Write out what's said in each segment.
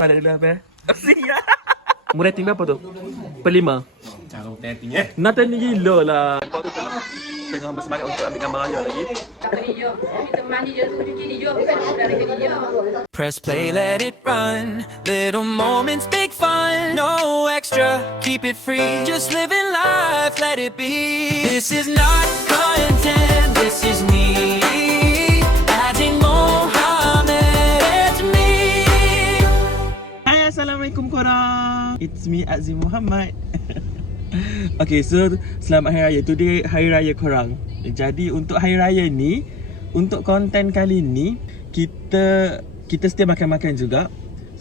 Ada dulu apa? Murah tinggal apa tu? Per 5. Cara rating eh. Nak tanya gila lah. Tengah bersemangat untuk ambil gambar raya lagi. Press play, let it run. Little moments, big fun. No extra, keep it free. Just living life, let it be. This is not content, this is me. Adding Mohammed, it's me. Hai, Assalamualaikum korang. It's me, Azim Muhammad. Okay, so selamat Hari Raya. Today Hari Raya korang. Jadi untuk Hari Raya ni, untuk konten kali ni, kita still makan-makan juga.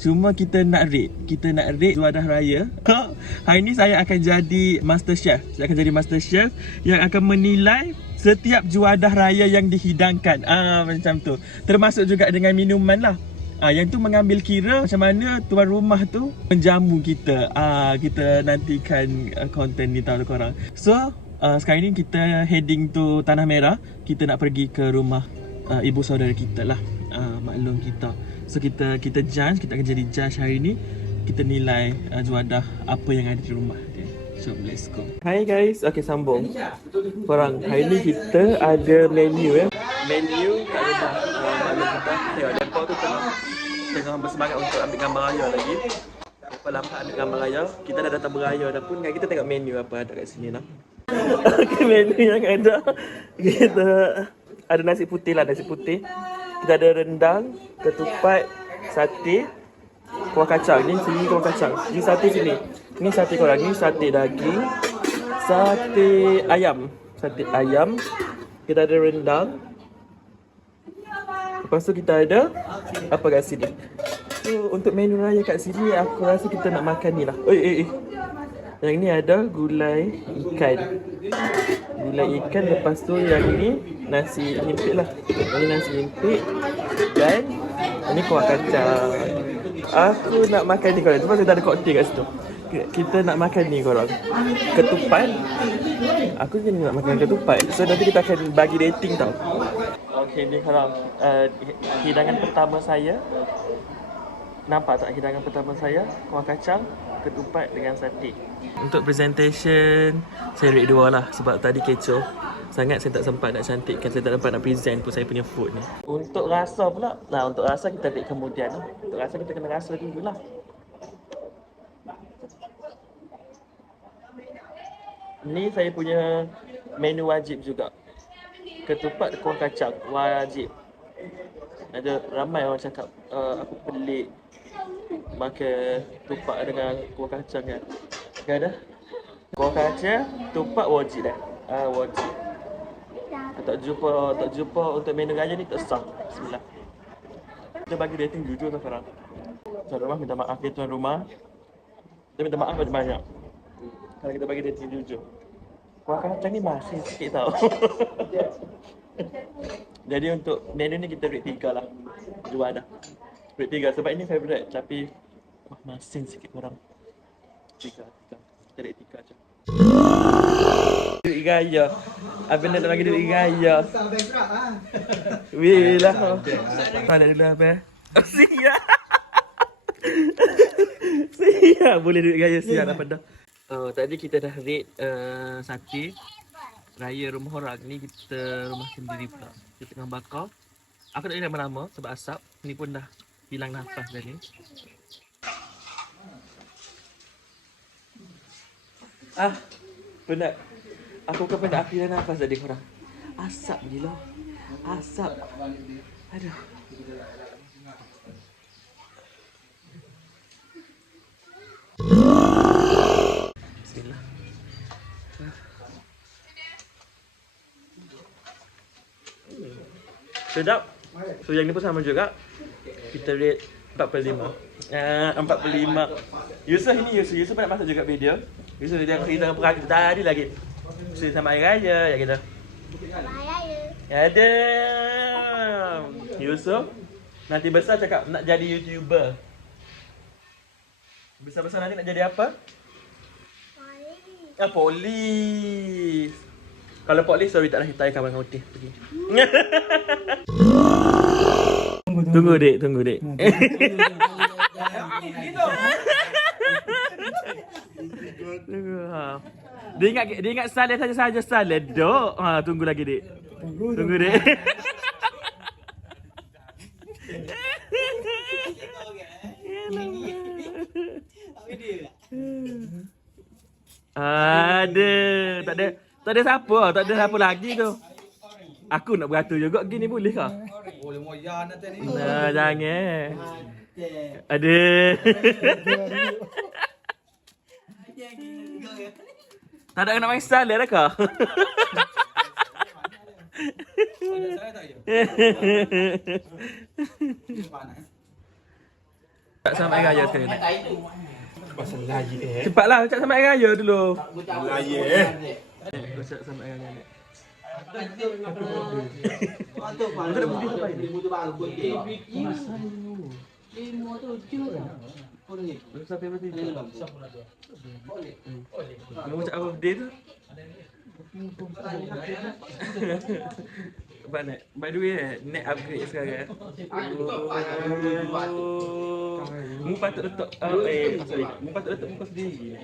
Cuma kita nak rate juadah raya. Hari ni saya akan jadi master chef. Saya akan jadi master chef yang akan menilai setiap juadah raya yang dihidangkan. Macam tu. Termasuk juga dengan minuman lah. Yang tu mengambil kira macam mana tuan rumah tu menjamu kita. Kita nantikan konten ni tahu korang. So, sekarang ni kita heading to Tanah Merah. Kita nak pergi ke rumah ibu saudara kita lah. Maklum kita. So kita judge, kita akan jadi judge hari ni. Kita nilai juadah apa yang ada di rumah dia. So let's go. Hai guys, okay sambung. Korang, hari ni kita ada menu Menu kat rumah maklum kita. Tengok depa tu tengah bersemangat untuk ambil gambar raya lagi. Depa lambat ambil gambar raya. Kita dah datang beraya dah pun. Kita tengok menu apa ada kat sini lah. Okay, menu yang ada. Kita ada nasi putih lah, nasi putih. Kita ada rendang, ketupat, sate, kuah kacang. Ni sini kuah kacang. Ni sate sini. Ni sate korang. Ni sate daging, sate ayam. Sate ayam. Kita ada rendang. Lepas tu kita ada apa kat sini. So untuk menu raya kat sini aku rasa kita nak makan ni lah. Yang ni ada gulai ikan. Gulai ikan, lepas tu yang ni nasi limpit lah. Ini nasi limpit dan ini kuah kacang. Aku nak makan ni korang. Cuma saya tak ada koktel kat situ. Kita nak makan ni korang. Ketupat. Aku ni nak makan ketupat. So nanti kita akan bagi rating tau. Okay ni korang. Hidangan pertama saya. Nampak tak hidangan pertama saya? Kuah kacang, ketupat dengan sate. Untuk presentation, saya rate 2 lah. Sebab tadi kecoh sangat, saya tak sempat nak cantikkan. Saya tak sempat nak present pun saya punya food ni. Untuk rasa pula, untuk rasa kita rate kemudian lah. Untuk rasa kita kena rasa dulu lah. Ni saya punya menu wajib juga. Ketupat kuah kacang, wajib. Ada ramai orang cakap aku pelik makan tupat dengan kuah kacang kan. Kan dah? Kuah kacang, tupat wajib dah. Wajib. Tak jumpa untuk menu raya ni tak sah. Bismillah. Kita bagi rating jujur lah sekarang. Tuan rumah minta maaf ke tuan rumah. Kita minta maaf banyak-banyak. Kalau kita bagi rating jujur. Kuah kacang ni masih sikit tau. Jadi untuk menu ni kita rate 3 lah. Jual dah. Rate 3 sebab ini favourite tapi masin sikit korang. 3. Kita rate 3 je. Duit raya. Abang nak bagi duit raya. Weh lah. Ada dulu apa? Siap. Siap. Boleh duit raya siap dah pada. Tadi kita dah rate sate raya rumah orang. Ni kita rumah sendiri pula. Kita tengah bakar. Aku tak boleh lama-lama sebab asap. Ni pun dah hilang nafas dah ni. Penat. Aku kan penat aku hilang nafas tadi korang. Asap gila. Asap. Aduh. Bismillah. Sedap. So yang ni pun sama juga. Kita rate 45. 45. Yusuf pun nak masuk juga video. Yusuf dia cerita perang kita tadi lagi. Yusuf sama Hari Raya ya kita. Selamat Hari Raya. Ada. Yusuf nanti besar cakap nak jadi YouTuber. Besar-besar nanti nak jadi apa? Polis. Polis. Kalau polis, sorry tak nak hitai kawan dengan putih. Pergi. Tunggu dek. Ha. Dia ingat Saleh saja Saleh. Dok. Ha, tunggu lagi, Dik. Tunggu, Dik. Ada. Tak ada siapa. Tak ada siapa lagi tu. Aku nak beratur juga gini boleh kah? Boleh moyan nanti ni. Nah, jangan. Ada. Tak ada nak main style dah kah? Tak sampai raya sekarang. Pasal lagi Cepatlah cak sampai raya dulu. Lagi Cak sampai raya ni. Sampai berapa tu? Mau cak birthday tu? Mana? By the way, net upgrade sekarang. Mu patut letak mu patut letak muka sendiri.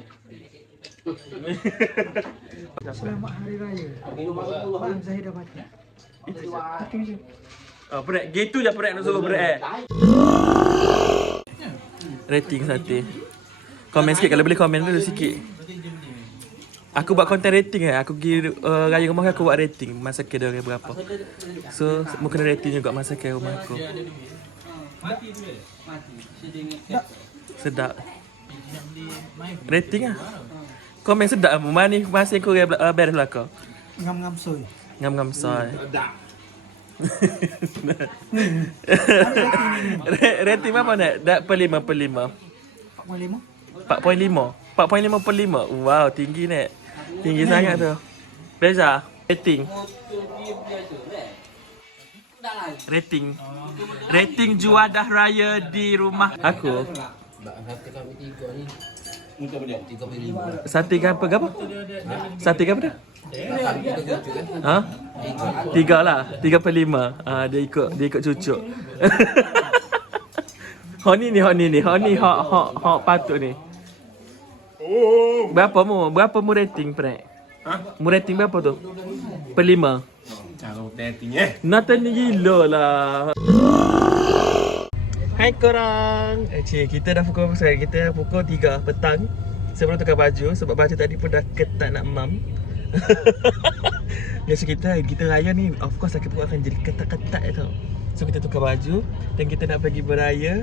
Selamat Hari Raya. Malam saya dah mati. Oh, Brek, gitu je Brek nak suruh Brek. Rating sate. Komen sikit kalau boleh komen dulu sikit. Aku buat konten rating kan. Aku pergi raya rumah aku buat rating masakan dia berapa. So, mu kena rating juga masakan rumah aku. Sedap. Rating ah. Komen sedap mu. Mana masih aku beres lah kau. Ngam-ngam soy. Ngam-ngam soy. Rating berapa nak? Dak per 5 per 5. 4.5. 4.5 per 5. Wow, tinggi nak. Tinggi sangat tu. Reza, rating. Rating juadah raya di rumah aku. Sate apa apa? Sate apa dah? Ha? 3 lah. 3 per 5. Dia ikut cucuk. Hak ni hak patut ni. Berapa mu rating Prek? Ha? Mu rating berapa tu? Per 5. Kalau dating Nathan ni gila lah. Hai korang. Kita dah pukul berapa sekarang? Kita dah pukul 3 petang. Sebelum tukar baju sebab baju tadi pun dah ketat nak mam. Biasa kita raya ni of course laki pun akan jadi ketat-ketat tau. So kita tukar baju dan kita nak pergi beraya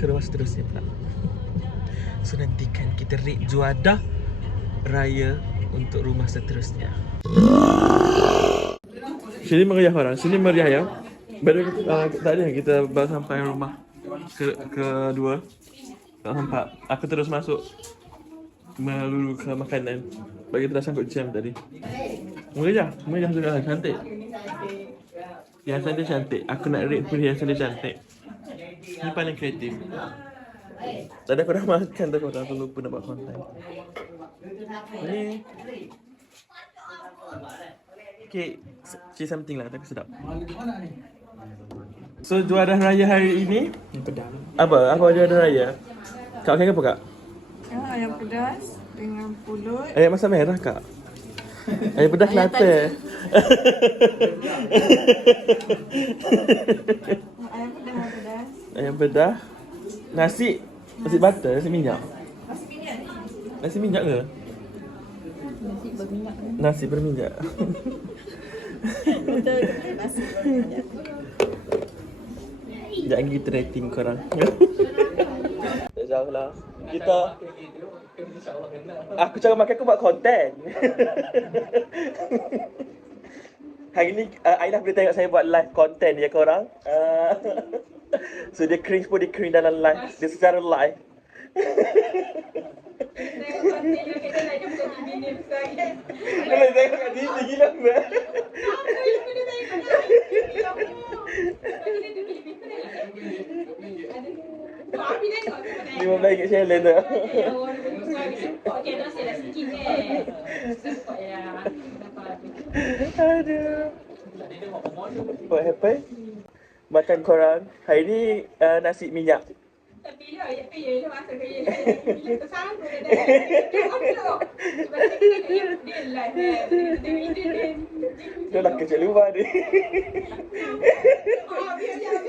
ke rumah seterusnya pula. So nantikan kita rate juadah raya untuk rumah seterusnya. Sini meriah orang, sini meriah ya. Baru tadi kita baru sampai rumah kedua. Tak nampak. Aku terus masuk melulu ke makanan. Bagi kita dah sangkut jam tadi. Meriah juga cantik. Hiasan dia cantik. Aku nak rate pun hiasan dia cantik. Ini paling kreatif. Tadi aku dah makan tu, aku dah lupa nak buat konten. Ni cake, cheese something lah, tapi sedap. So juadah raya hari ini apa juadah raya? Kak makan apa kak? Ayam pedas dengan pulut. Ayam masak merah kak? Ayam pedas Kelantan. Ayam pedas. Nasi butter, nasi minyak. Nasi minyak ke? Nasi berminyak. Jangan gitu rating korang. Jauh lah. Aku cara makan aku buat konten. Hari ni Ailah boleh tengok saya buat live konten ya korang. So dia cringe pun dia cringe dalam live. Dia secara live. Tengok konten yang kita nak buka TV ni sekarang. Dia boleh tengok kat TV gila ke? Apa yang boleh tengok kat TV? Kita duduk di TV ni. Api tengok tu mana? 15 ringgit challenge tu. Ya, orang bagus lagi support je dah saya dah sikit ni. Support ya. Aduh. What happened? Makan korang. Hari ni nasi minyak. Tapi dia ayat kaya dia masa kaya dia. Bila tersangkut dia dah. Dia odok. Macam dia lah. Dia Dia dah kecil luar dia. oh, biar.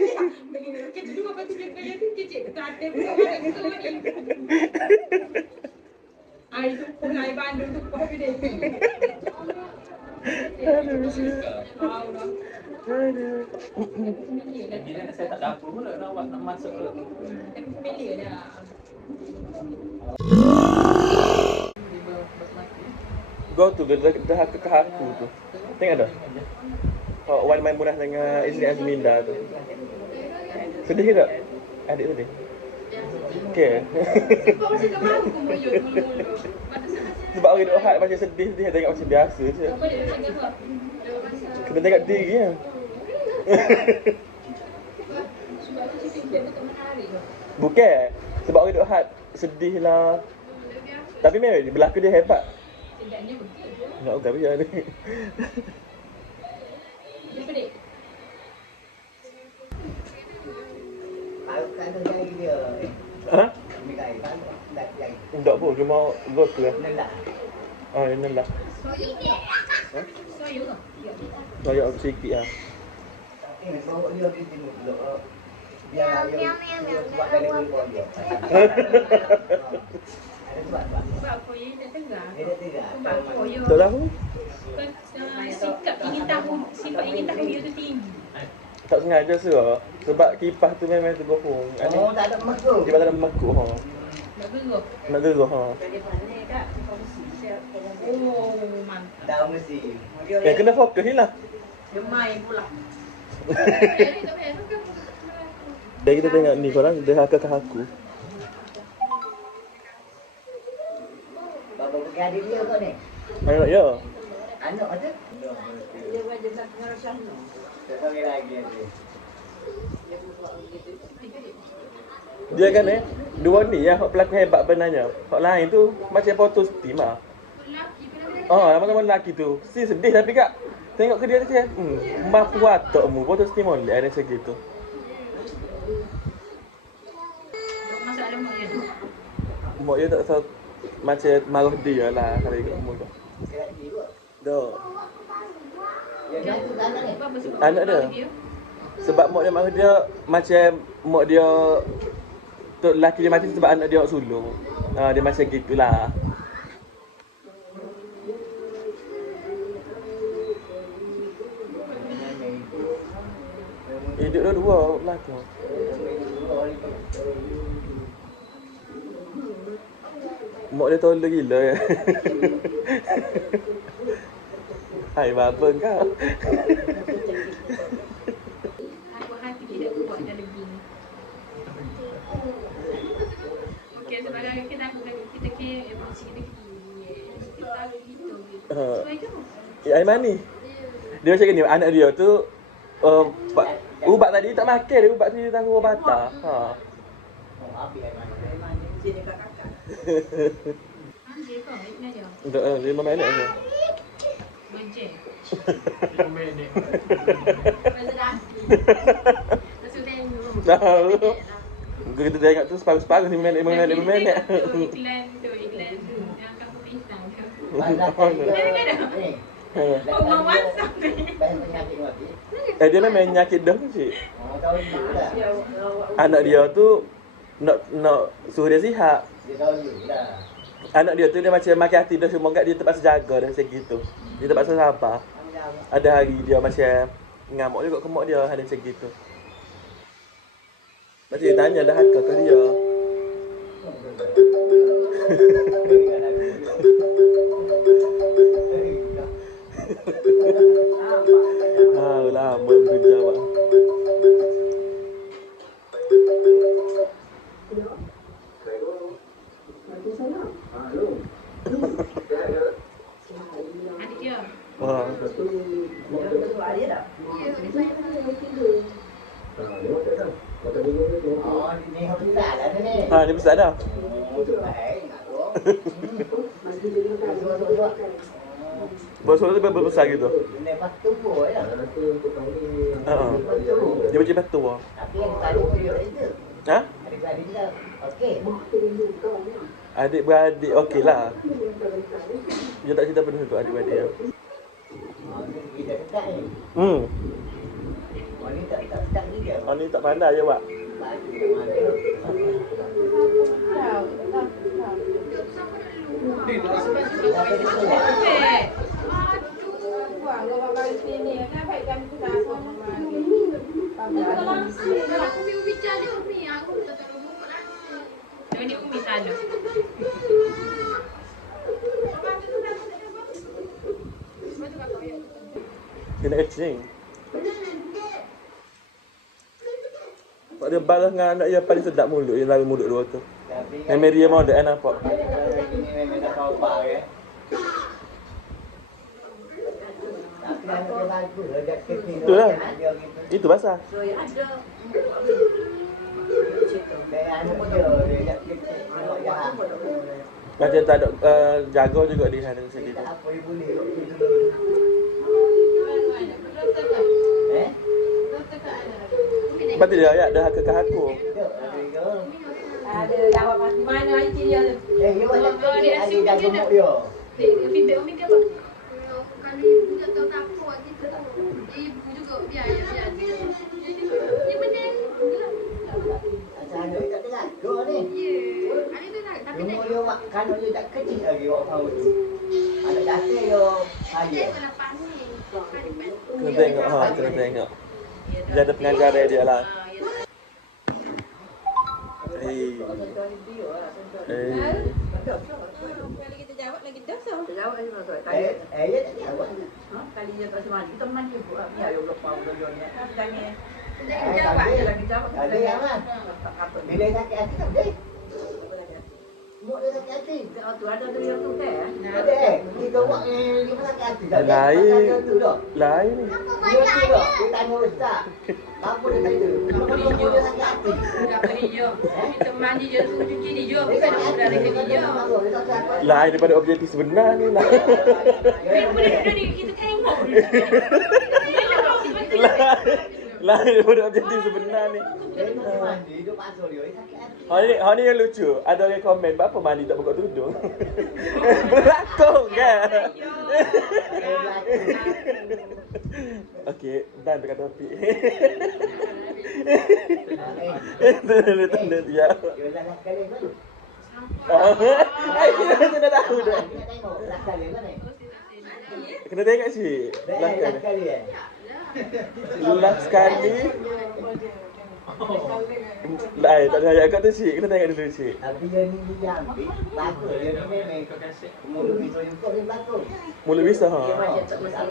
Kita dua lepas tu dia kaya tu cicit ke teratai pula balik tu ni. Air tumpul, air bandung tumpul habis dia. Aduh, Allah. aduh. Bila saya tak dapur pula nak masuk ke. Tapi familiar dah. Kau tu dah ke aku tu. Tengok dah. Oh, Wan Maimunah dengan Izli Azminda tu. Sedih ke tak? Adik sedih? Okey. Kau masih tak mahu kau muyut mulu-mulu. Sebab orang duk hard macam sedih-sedih tengok macam biasa je. Apa dia nak cakap? Kena tengok diri kan. Sebab tu cakap dia tak menarik. Bukan. Sebab orang duk hard sedih lah. Tapi memang berlakon dia hebat. Sedapnya betul. Nak tahu biar ni. Dia pelik. Ha? Tak pun, cuma gos tu lah. Ah, ini lah. Soyo ke? Saya sikit lah. Sebab koyo tak tengah. Sebab koyo Tak tahu? kan sikap ingin tahu dia tu tinggi. Tak sengaja suruh. Sebab kipas tu memang terbohong. Oh, tak ada makhluk. Dia tak ada mekuk ha. Nak geruh. Nak geruh ha. Oh, mantap. Dah mesti. Kena fokus ni lah. Dia main pula. Jadi kita tengok ni korang, dia hakak aku. Bapa pergi adik dia kau ni. Anak ya. Anak ada? Dia wajib nak dengar sana. Tak tahu lagi ada. Dia kan dua ni yang pelakon hebat benarnya. Hak lain tu macam photo steam ah. Oh, nama-nama lelaki tu. Si sedih tapi kak. Tengok ke dia macam mampu watakmu. Photo steam boleh ada segitu. Masak lemak dia tu. Mak dia tak tahu macam marah dia lah kalau ikut umur tu. Kerak dia kot. Dah. Yang tu tak ni. Apa sebab Anak dia. Sebab mak dia marah dia macam mak dia tu lelaki dia mati sebab anak dia nak sulung. Dia macam gitulah. Hidup dua lah tu. Mak dia tolong gila ya. Hai bapa kau. Aku hati tidak kuat dah lebih. Okey, sebagai kita emosi kita kita gitu. Sebab itu. Ya Aimani. Dia macam ni anak dia tu ubat tadi tak makan dia ubat tu dia tahu bata. Ha. Oh, api ai mana? Sini kakak. Anjir kau, ini aja. Untuk 5 minit je. Menje. 5 minit. Presentasi. Presentasi. Tahu. Kita tengok tu separuh-separuh 5 minit. Iklan tu. Yang kamu pisang tu. Ni. Oh, mama sampai. Bahan penyakit mati. Dia memang nyakit dah tu cik. Oh, tahu juga. Anak dia tu nak suruh dia sihat. Dia tahu juga. Anak dia tu dia macam makin hati dah cuma dia terpaksa jaga dah macam gitu. Dia terpaksa sabar. Ada hari dia macam ngamuk juga ke mak dia ada macam gitu. Macam dia tanya dah hakak ke dia. Lama bekerja awak. Adik dia. Wah. Oh, ni hok besar lah ni. Dia besar dah. Oh, baik nak tu. Bosol tu besar gitu. Lepas tu boleh lah. Dia macam batu lah. Tapi yang tadi dia itu. Ha? Adik-beradik dia okey. Adik-beradik okey lah. Dia tak cerita penuh untuk adik-beradik dia. Kita dekat ni. Orang ni tak start ni dia. Orang ni tak pandai je, Wak. Baju kat mana? Ini Umi sana. Kena kecing. Pak dia balas dengan anak yang paling sedap mulut, yang lari mulut dua tu. Memori dia mau dah nampak. Ini memang dah tahu apa ya. Tapi anak dia bagus lah, dia kecil. Itulah. Itu pasal. So yang ada saya anak dia kecil. Macam tak ada jaga juga di sana sikit. Tak apa boleh. Lepas tu dia ayat dah kakak aku. Ada jawab pasti mana aja dia tu. You ada dah gemuk dia. Feedback Umi ke apa? Kalau ibu tak tahu tak apa kita tahu. Ibu juga biar. Dia benar. Asal anak dia tak telaga ni. Ya. Ada tu nak tapi Gemuk dia wak kalau dia tak kecil lagi awak tahu tu. Anak dasar dia kaya. kena panik. Kena tengok, kena tengok. Dia ada pengajar dia lah. Kalau kita jawab lagi dah so. Ya tak jawab. Kali dia tak semani kita mandi buat biar dia lupa dia ni. Jangan Lagi jawab. Ada yang lah. Bila sakit hati tak boleh. Gemuk dia sakit hati. tu ada tu yang tu teh. Ada kita buat ni dia sakit hati tak? Lain. Dia tu dah. Lain ni. Dia tu dah. Dia tanya ustaz. Apa dia kata? Kenapa dia sakit hati? Dah beri je. Kita mandi je suruh cuci dia je. Dia Bukan sakit dah hati. lagi dia. Lain daripada objektif sebenar ni lah. Kita tengok. Lain daripada objektif sebenar ni. Mandi duk pasal dia sakit hati. Hal ni yang lucu. Ada orang komen, apa mandi tak buka tudung? Berlakon kan? Okey, dan dekat topik. Tanda dia. Dia dah sekali kan? Kita dah tahu dah. Kita tengok dah sekali kan ni? Kena tengok sih. Dah Belakang. sekali eh? Last sekali. Lain, tak ada ayat kat tu cik. Kena tengok dulu cik. Tapi dia ni dia ambil. Bagus dia ni memang. Mulut pisau juga dia bagus. Mula bisa ha. Dia macam tak mesti.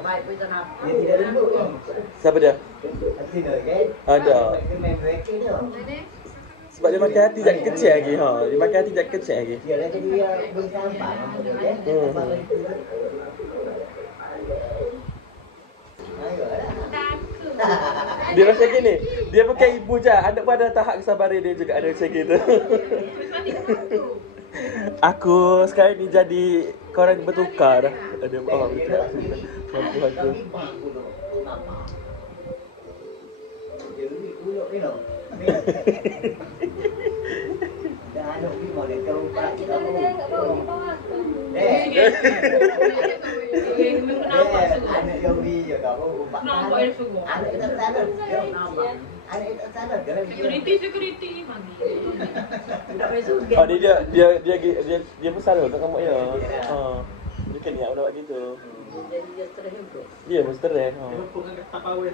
Baik pun tak nak. Dia tidak lembut ni. Siapa dia? Hati dia kan? Ada. Dia main breaking dia. Sebab dia makan hati jak kecil lagi ha. Dia makan hati jak kecil lagi. Dia lagi dia bersampah. Dia macam gini. Dia bukan ibu je. Anak pun ada tahap kesabaran dia juga ada macam gitu. Aku sekarang ni jadi korang bertukar. Ada apa betul. Mampu aku. Jadi kuluk ni noh. Dah anak ni mau dia tahu pak kita mau. Anak Yogi je kau pak. Nampak dia semua. Anak kita sana. Nampak. Anak kita sana. Security mami. Tak payah suruh. Oh dia besar tu kamu ya. Ha. Dia kan niat buat gitu. Jadi dia terus juga. Dia mesti stres. Ha. Bukan kata power.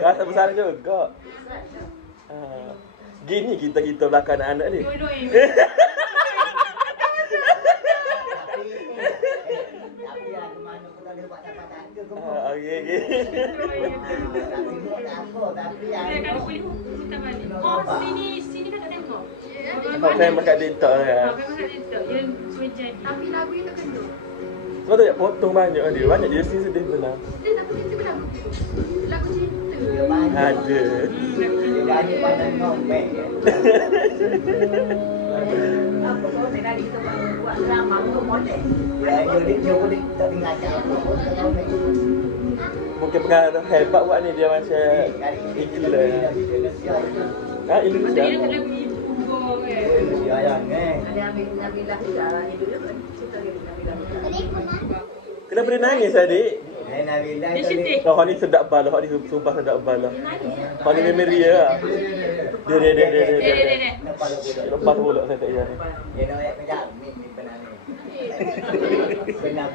Rasa besar juga. Ha. Gini kita belakang anak-anak ni. Dua-dua ini. Tapi ada mana pun ada buat dapat ke kau. Okey. Tapi buat apa tapi Kalau boleh kita balik. Oh, sini kan tak tengok. Kau memang kat TikTok kan. Memang kat TikTok. Dia suruh jadi. Tapi lagu itu kena. Sebab tu dia potong banyak dia. Banyak dia sedih benar. Dia tak boleh tu lagu. Lagu cinta. Ada. dia ada pada ngomel. Apa tu tadi kita buat drama untuk model. Ya dia pun tak dengar cakap apa. Mungkin pengaruh hebat buat ni dia macam iklan. Ha, Indonesia. Dia tak lagi kubur kan. Ada Nabilah hidup dia kan. Cerita dia Nabilah. Kenapa dia nangis adik? Nabilah Dia sedih. Kau ni sedap balah, kau ni sumpah sedap balah. Kau ni memori dia. Dia. Lepas pula saya tak ingat ni. Dia nak ayat pedak ni benar ni. Benar.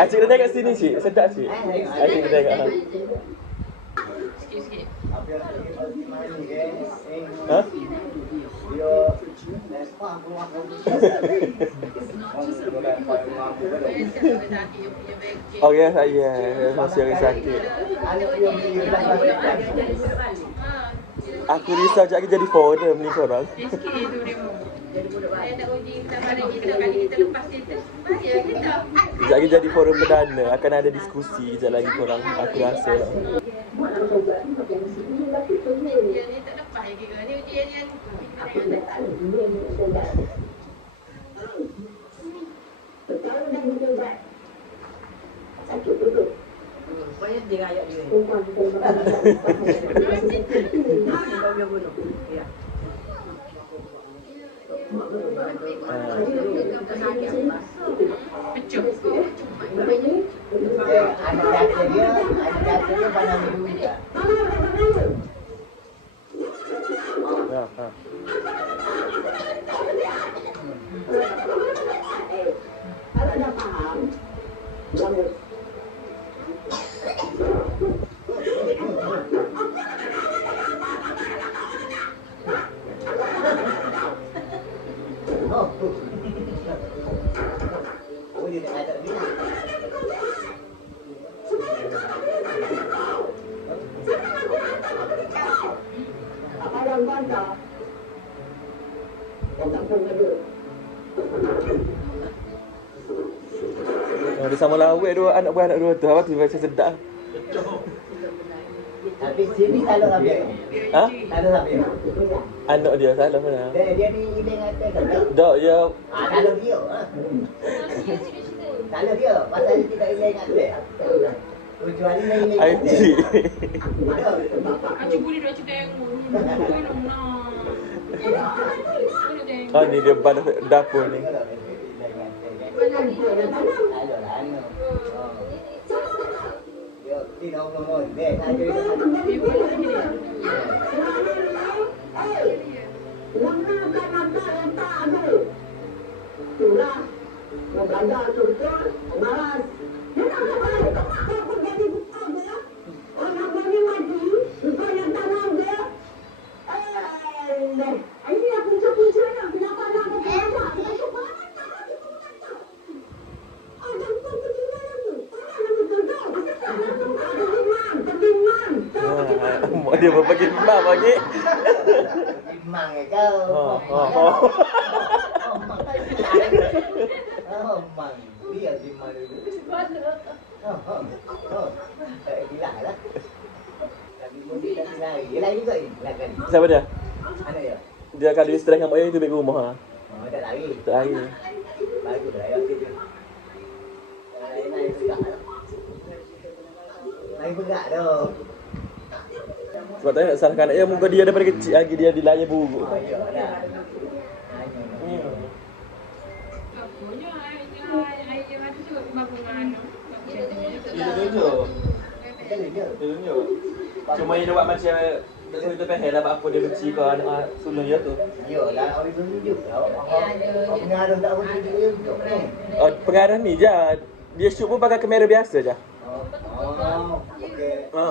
Acik dah tengok sini cik, sedap cik. Acik dah tengok. Sikit-sikit. Ha? Oh ya saya masih orang sakit. Aku risau sekejap lagi jadi forum ni korang. Sikit tu demo. Saya nak uji kita pada kita kali kita lepas status. Bayar kita. Sekejap lagi jadi forum perdana. Akan ada diskusi sekejap lagi korang. Aku rasa lah. Dia ni tak lepas lagi ke? Ni ujian yang Banyak dia ayat dia. Pecuh. Anak data dia pandang biru juga. Ha. Oh, dia tak ada ni. Dia sama lawak dua anak buah anak dua tu. Apa tu macam sedap. Tapi sini salah habis. Ha? Salah habis. Anak dia salah mana? Dia ni ilang atas kan. Dok dia Salah dia. Salah dia. Pasal dia tidak ilang atas. Kecuali dia ilang atas. Aji. Acik boleh dah tengok. Tolong nak. Oh ni dia balas dapur ni. Mak dia berbagi mak bagi. Mang ya kau. Mang. Dia di mana dulu? Gila lah. Tapi mungkin tak lari. Dia lari juga ni. Lakan. Siapa dia? Mana dia? Dia kalau isteri dengan mak ayah tu balik rumah ha. Tak lari. Tak lari. Bagus lah ya kita. Naik berat. Naik berat dah. Sebab tak nak salahkan anak dia, muka dia daripada kecil lagi dia dilayan buruk. Apunya ayah ada tu bagus mana. Dia tunjuk. Cuma dia buat macam betul-betul pahal lah apa dia benci ke anak sulung dia tu. Yalah, orang tunjuk tau. Pengaruh tak boleh tunjuk ni. Oh, pengarah ni je. Dia shoot pun pakai kamera biasa je. Oh, okey. Ha.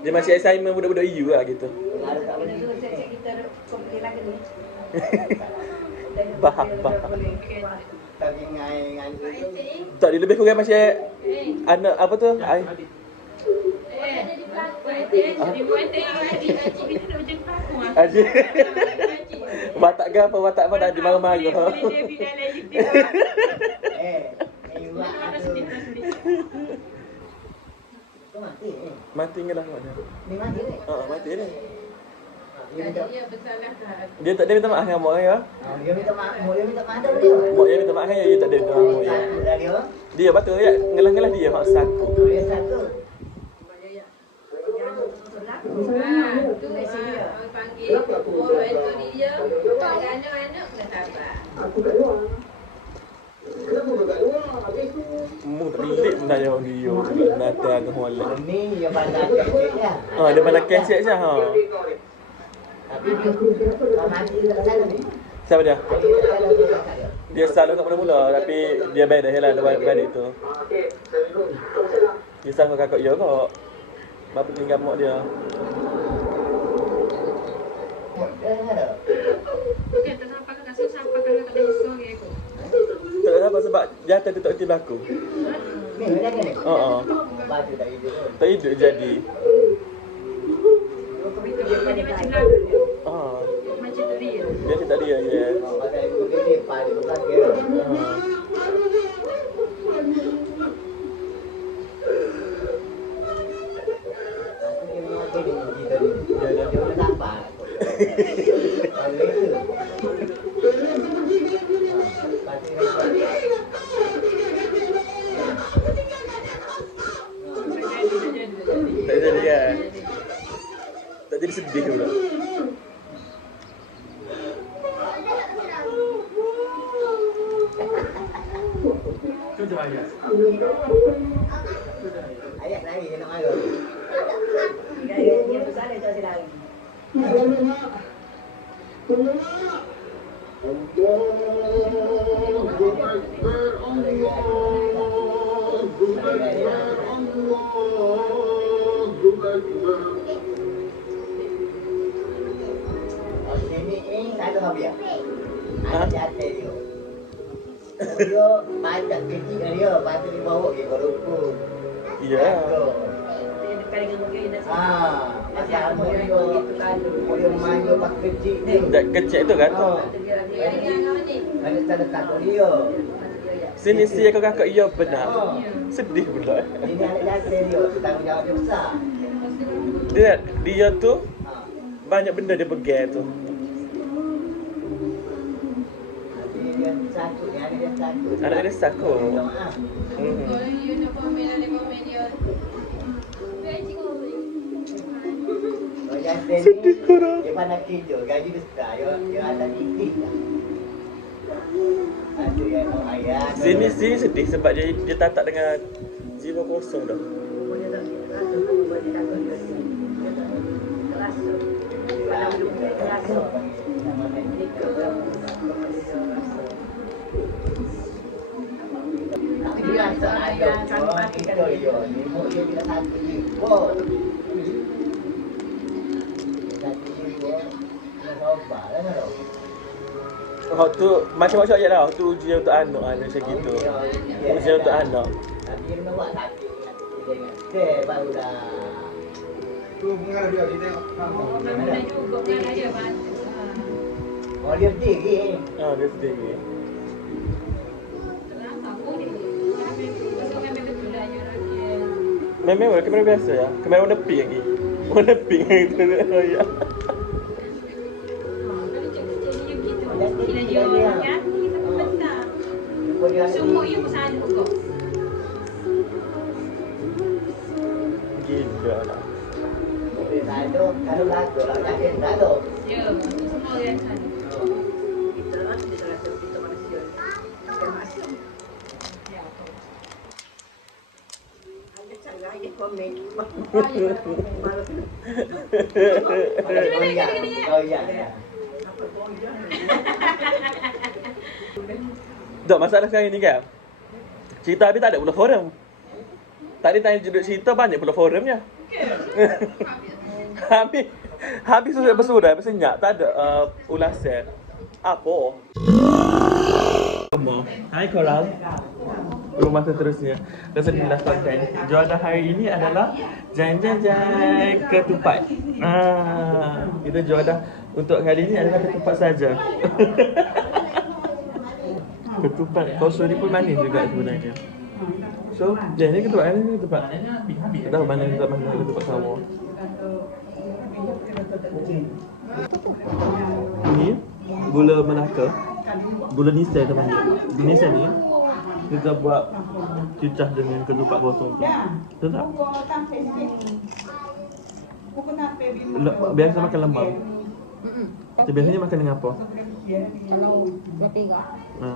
Dia masih assignment budak-budak EU lah gitu. Pengaruh tak boleh tunjuk. Faham. Tapi ngan Tak, dia lebih kurang macam anak apa tu? Ai. Aji. Watak ke apa watak apa dah dimarah-marah. iwak tu. Kau mati ni. Mati ke dah mak dia? Ni mati ni. Ha, mati ni. Dia bersalahkan. Dia tak ada minta maaf dengan mak ya? Dia minta maaf, dia minta maaf dah dia. Mak dia minta maaf kan dia tak ada minta maaf mak dia. Satu dah dia. Dia betul ya, ngelah-ngelah dia hak satu. Dia satu. Tu dia. Panggil. Oh, itu dia. Anak-anak kena sabar. Mu tak bilik pun tanya orang dia. Nata ke holek. Ni yang pandai kecil ya. Dia pandai kesek je ha. Tapi dia kalau mati dia tak sana ni. Siapa dia? Dia Dia selalu kat mula-mula tapi dia baik dah lah beradik tu. Dia selalu kakak dia kok. Bapa tinggal mak dia. Bukan tak sampai ke kasut sampai kalau tak ada usul ke aku. Tak tahu apa sebab jatuh tu tak kerti berlaku. Ni mana ni? Baju tak hidup. Tak hidup jadi. Macam lagu dia. Ah, Macam tu dia. dia tak dia ya. Pakai begini pada bukan kira. Tak jadi kan. Tak jadi sedih pula. Tu dah ayat. Ayat lari dia nak marah. Dia besar dia tak lari. Sini satu habis. Ada jatuh dia. Dia macam kecil dia, lepas tu dia bawa ke Kuala Ya. Macam dia manja pas kecil ni. Dak kecil tu kan tu. Dia dengan kawan ni. Ada tak dia. Sini si kakak iya benar. Sedih pula. Ini anak jatuh dia, tanggungjawab dia besar. Dia tu banyak benda dia pegang tu. Dia satu, ni ada dia satu. Anak dia sako. Minta maaf. Kalau dia nak komen ada komen dia. Gaji kau beli. Kalau jatuh ni, dia pandai kerja, gaji besar, dia ada titik. Ada yang nak ayah. Sini sedih sebab dia tatak dengan jiwa kosong dah. Tapi dia ada kita dia, ni dia bila satu ni. Wow. Satu ni dia coba lah kan. Oh tu macam-macam ayat dah. Tu ujian untuk anak macam gitu. Ujian untuk anak. Tapi dia nak buat satu. Dia baru dah. Tu mengarah dia tengok. Mana juga kan dia kan. Oh dia berdiri. Dia sedih. Memang kamera biasa ya. Kamera warna pink lagi. Warna pink itu ya. Semua ia bersama kok. Gila lah. Kalau lagu lah sakit lalu. Ya, semua yang sana. Tak masalah sekarang ni kan. Cerita habis tak ada pula forum. Tadi tanya judul cerita banyak pula forumnya. Habis sudah bersudah, bersenyap, tak ada ulasan. Apa? Hai korang. Rumah seterusnya. Dan sedih last content. Jualan hari ini adalah jang ketupat. Kita jualan untuk kali ini adalah ketupat saja. Ketupat kosong ni pun manis juga sebenarnya. So, ni ketupat, ni ketupat. Tak tahu mana ketupat sama. Ini gula Melaka. Gula Nissan teman dia. Nissan ni kita buat cicah dengan ketupat gosong tu. Betul tak? Biasa makan lemang. Biasanya makan dengan apa? Kalau roti gak. Ha.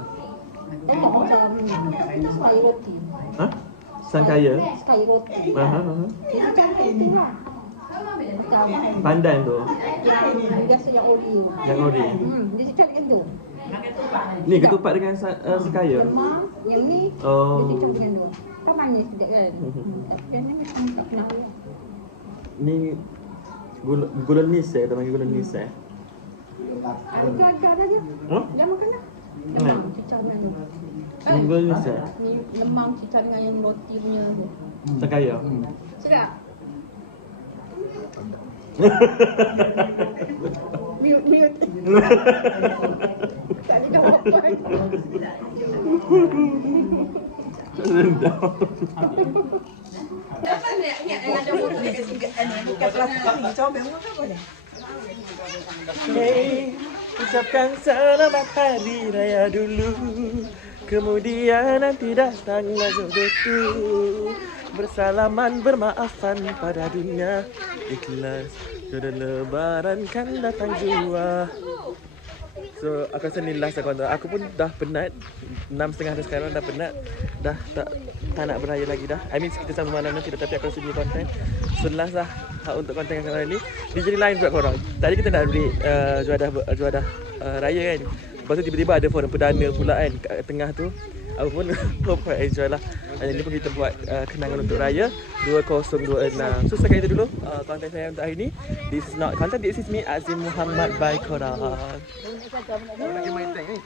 Macam sekali roti. Ha? Sangkaya. Sekali roti. Aha. Jadi macam itu lah. Macam Pandan tu. yang biasa yang ori. Yang ori. Dia cakap macam tu. Ni ketupat dengan sekaya. Lemang, yang ni Oh. dia cakap macam tu. Tak manis sedap kan. Tapi yang ni macam tak kenal. Ni gula nis dia panggil gula nis Agak-agak dah dia. Oh? Dah makan dah. Lemang cicah dengan tu. Ni gula nis Ni lemang cicah dengan yang roti punya tu. Sekaya. Sedap. Mute. Tak ada jawapan. Rendang. Hey, ucapkan selamat hari raya dulu. Kemudian nanti datanglah jodohku. Bersalaman bermaafan pada dunia. Ikhlas jodoh lebaran kan datang jua. So aku rasa ni last aku Aku pun dah penat 6.30 dah sekarang dah penat. Dah tak nak beraya lagi dah. I mean kita sama malam nanti tapi aku rasa ni konten. So last lah untuk konten kali ni. Dia jadi lain pula korang. Tadi kita nak beli juadah raya kan. Lepas tu tiba-tiba ada forum perdana pula kan kat tengah tu. Aku pun hope enjoy lah. Hari ni pun kita buat kenangan untuk raya 2026. So setakat itu dulu konten saya untuk hari ni. This is not content, this is me Azim Muhammad by korang. Lagi main tank ni.